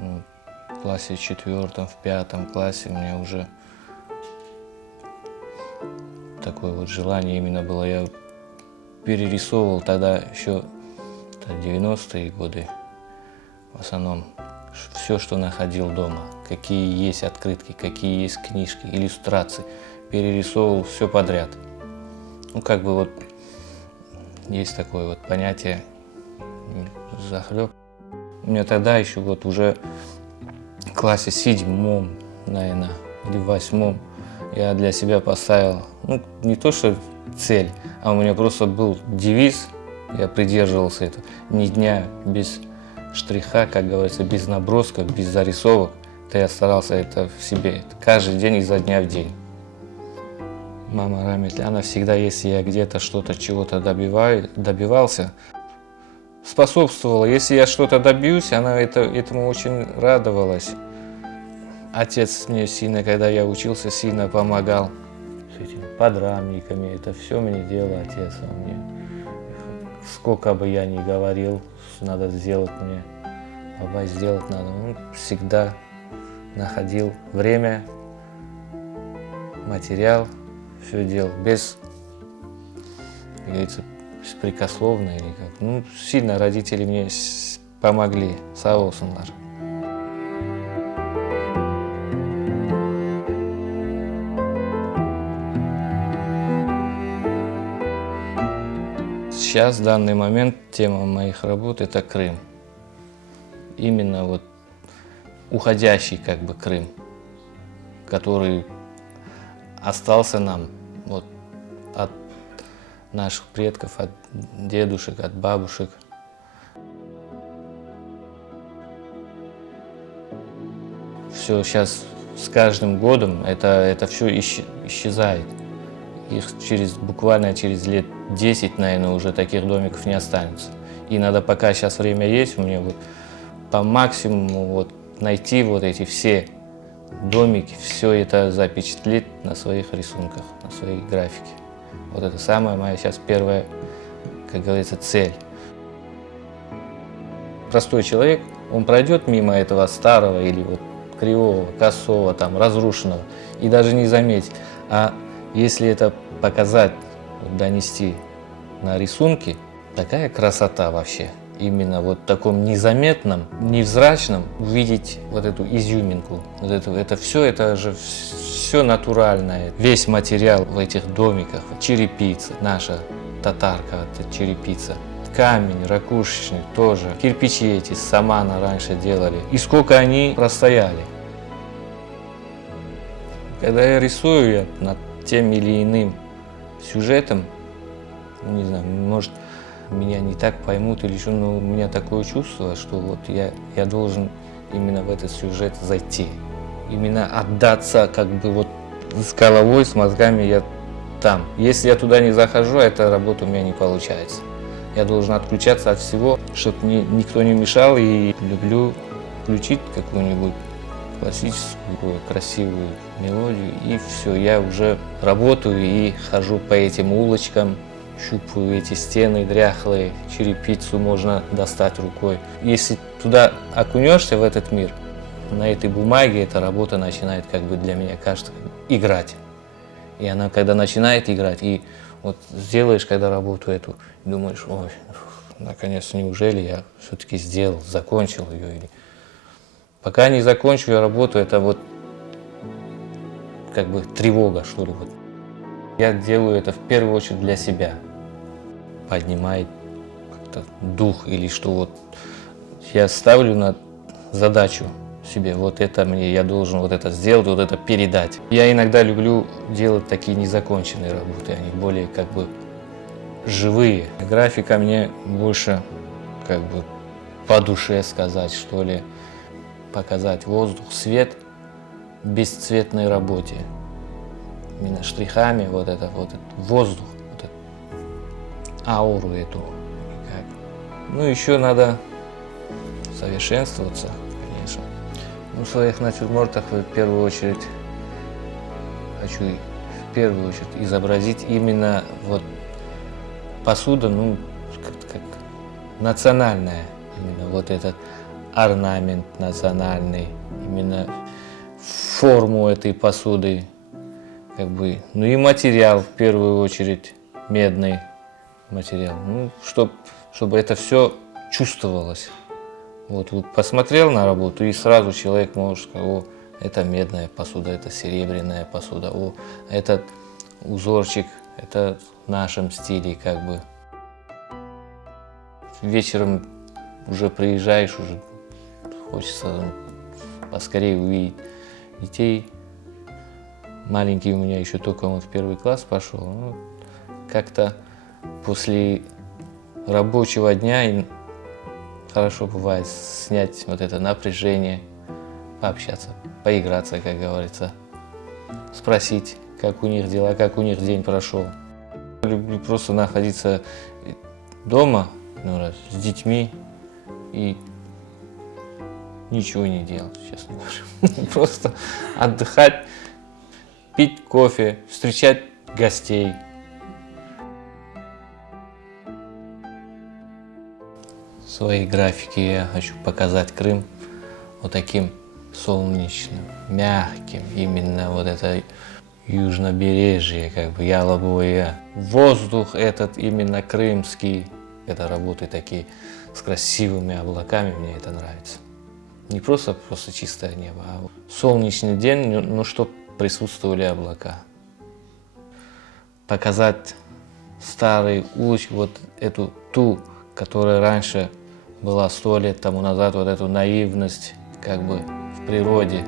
Ну, в классе 4, в 5 классе мне уже такое вот желание именно было. Я перерисовывал тогда еще 90-е годы в основном все, что находил дома, какие есть открытки, какие есть книжки, иллюстрации, перерисовывал все подряд. Ну, как бы вот есть такое вот понятие захлеб. У меня тогда еще вот уже в классе 7, наверное, или 8 я для себя поставил, ну, не то что цель, а у меня просто был девиз, я придерживался этого, ни дня без штриха, как говорится, без набросков, без зарисовок. То я старался это в себе каждый день изо дня в день. Мама Рамиль, она всегда, если я где-то что-то, чего-то добивался, способствовала. Если я что-то добьюсь, она этому очень радовалась. Отец мне сильно, когда я учился, сильно помогал с этими подрамниками. Это все мне делал отец. Он мне, сколько бы я ни говорил, надо сделать мне, баба, сделать надо. Он всегда находил время, материал, все делал без, как говорится, беспрекословно или как. Ну, сильно родители мне помогли. Sağ olsunlar. Сейчас, в данный момент, тема моих работ – это Крым. Именно вот уходящий как бы Крым, который остался нам вот от наших предков, от дедушек, от бабушек. Все сейчас с каждым годом это все исчезает. Их буквально через лет 10, наверное, уже таких домиков не останется. И надо, пока сейчас время есть, мне вот по максимуму вот найти вот эти все домики, все это запечатлеть на своих рисунках, на своей графике. Вот это самая моя сейчас первая, как говорится, цель. Простой человек, он пройдет мимо этого старого или вот кривого, косого, там, разрушенного и даже не заметит. А если это показать, донести на рисунки, такая красота вообще. Именно вот в таком незаметном, невзрачном увидеть вот эту изюминку. Вот это же все натуральное. Весь материал в этих домиках, черепица, наша татарка, это черепица. Камень, ракушечник тоже. Кирпичи эти самана раньше делали. И сколько они простояли. Когда я рисую, я над тем или иным сюжетом, не знаю, может, меня не так поймут или что, но у меня такое чувство, что вот я должен именно в этот сюжет зайти. Именно отдаться как бы вот с головой, с мозгами я там. Если я туда не захожу, эта работа у меня не получается. Я должен отключаться от всего, чтобы мне никто не мешал, и люблю включить какую-нибудь классическую, красивую мелодию, и все, я уже работаю и хожу по этим улочкам, щупаю эти стены дряхлые, черепицу можно достать рукой. Если туда окунешься, в этот мир, на этой бумаге эта работа начинает, как бы для меня кажется, играть. И она, когда начинает играть, и вот сделаешь, когда работу эту, думаешь, ой, наконец, неужели я все-таки сделал, закончил ее, или пока не закончу я работу, это вот как бы тревога, что ли. Вот. Я делаю это в первую очередь для себя. Поднимает как-то дух или что вот. Я ставлю на задачу себе, вот это мне, я должен вот это сделать, вот это передать. Я иногда люблю делать такие незаконченные работы, они более как бы живые. Графика мне больше как бы по душе сказать, что ли. Показать воздух, свет в бесцветной работе. Именно штрихами вот этот воздух, вот эту ауру эту. Ну, еще надо совершенствоваться, конечно. Ну, в своих натюрмортах в первую очередь хочу изобразить именно вот посуда, ну, как национальная. Именно вот этот орнамент национальный, именно форму этой посуды, как бы, ну и материал в первую очередь, медный материал, ну, чтобы это все чувствовалось. Вот посмотрел на работу, и сразу человек может сказать: о, это медная посуда, это серебряная посуда, о, этот узорчик, это в нашем стиле, как бы. Вечером уже приезжаешь, уже хочется поскорее увидеть детей. Маленький у меня еще только он в 1 класс пошел. Ну, как-то после рабочего дня хорошо бывает снять вот это напряжение, пообщаться, поиграться, как говорится, спросить, как у них дела, как у них день прошел. Люблю просто находиться дома, с детьми и ничего не делать, честно говоря. Просто отдыхать, пить кофе, встречать гостей. В своей графике я хочу показать Крым вот таким солнечным, мягким, именно вот это южнобережье, как бы Ялабуя. Воздух этот именно крымский, это работы такие с красивыми облаками, мне это нравится. Не просто чистое небо, а солнечный день, ну чтоб присутствовали облака. Показать старый улочку, вот эту которая раньше была 100 лет тому назад, вот эту наивность как бы в природе.